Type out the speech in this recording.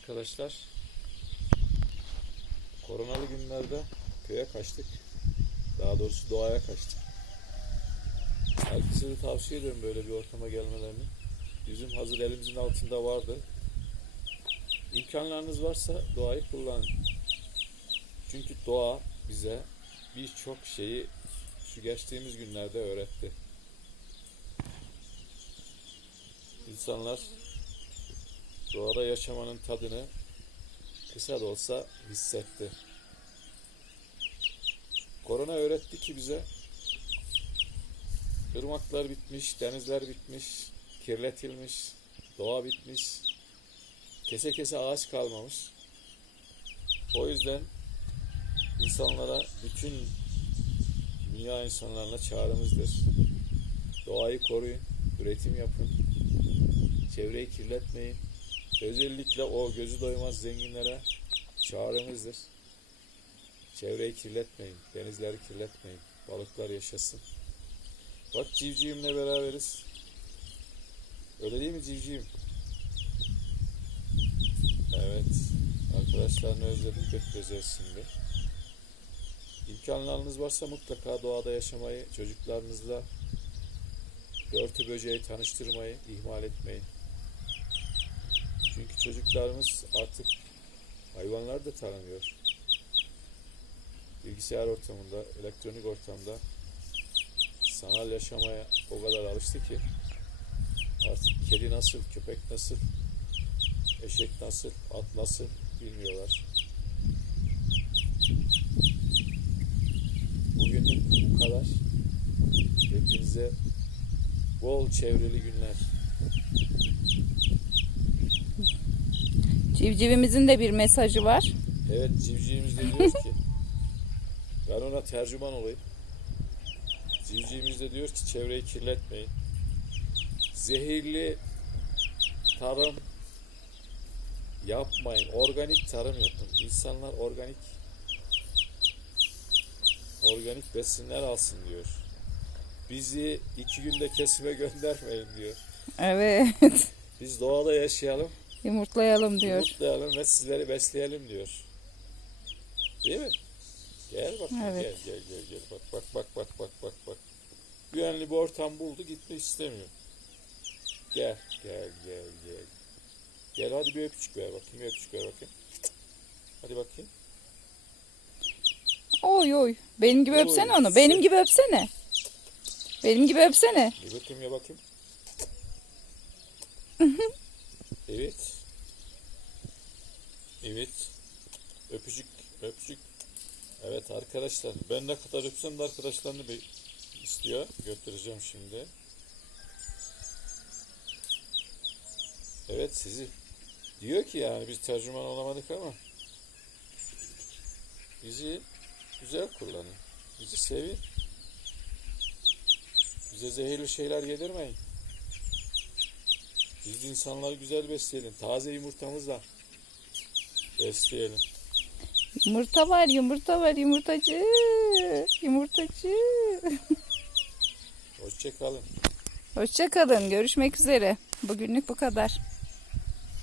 arkadaşlar. Koronalı günlerde köye kaçtık. Daha doğrusu doğaya kaçtık. Herkese de tavsiye ederim böyle bir ortama gelmelerini. Bizim hazır elimizin altında vardı. İmkanlarınız varsa doğayı kullanın. Çünkü doğa bize birçok şeyi şu geçtiğimiz günlerde öğretti. İnsanlar doğada yaşamanın tadını kısa da olsa hissetti. Korona öğretti ki bize ırmaklar bitmiş, denizler bitmiş, kirletilmiş, doğa bitmiş, kese kese ağaç kalmamış. O yüzden insanlara, bütün dünya insanlarına çağrımızdır. Doğayı koruyun, üretim yapın, çevreyi kirletmeyin. Özellikle o gözü doymaz zenginlere çağrımızdır. Çevreyi kirletmeyin, denizleri kirletmeyin, balıklar yaşasın. Bak civcivimle beraberiz. Öyle değil mi civcivim? Evet. Arkadaşlarını özledim bekleyeceğiz şimdi. İmkanlarınız varsa mutlaka doğada yaşamayı, çocuklarınızla örtü böceği tanıştırmayı ihmal etmeyin. Çünkü çocuklarımız artık hayvanlar da tanımıyor. Bilgisayar ortamında, elektronik ortamda sanal yaşamaya o kadar alıştı ki artık kedi nasıl, köpek nasıl, eşek nasıl, at nasıl bilmiyorlar. Bugünlük bu kadar. Hepinize bol çevreli günler. Civcivimizin de bir mesajı var. Evet civcivimiz de diyor ki ben ona tercüman olayım. Civcivimiz de diyor ki çevreyi kirletmeyin. Zehirli tarım yapmayın. Organik tarım yapın. İnsanlar organik organik besinler alsın diyor. Bizi iki günde kesime göndermeyin diyor. Evet. Biz doğada yaşayalım. Yumurtlayalım diyor. Mutlayalım ve sizleri besleyelim diyor. Değil mi? Gel bak Evet. gel gel gel gel bak bak bak bak bak bak bak. Güvenli bir ortam buldu gitmek istemiyor. Gel gel gel gel. Gel hadi bir öpücük ver bakayım bir öpücük ver bakayım. Hadi bakayım. Oy oy. Benim gibi Oy, öpsene onu. Benim gibi öpsene. Benim gibi öpsene. Bir bakayım ya bakayım. evet. Evet. Öpücük, öpücük. Evet arkadaşlar ben ne kadar öpsem de arkadaşlarını bir istiyor. Götüreceğim şimdi. Evet sizi diyor ki yani biz tercüman olamadık ama bizi güzel kullanın. Bizi sevin. Bize zehirli şeyler yedirmeyin. Biz de insanları güzel besleyelim. Taze yumurtamızla besleyelim. Yumurta var, yumurta var, yumurtacı. Yumurtacı. Hoşçakalın. Hoşça kalın. Görüşmek üzere. Bugünlük bu kadar.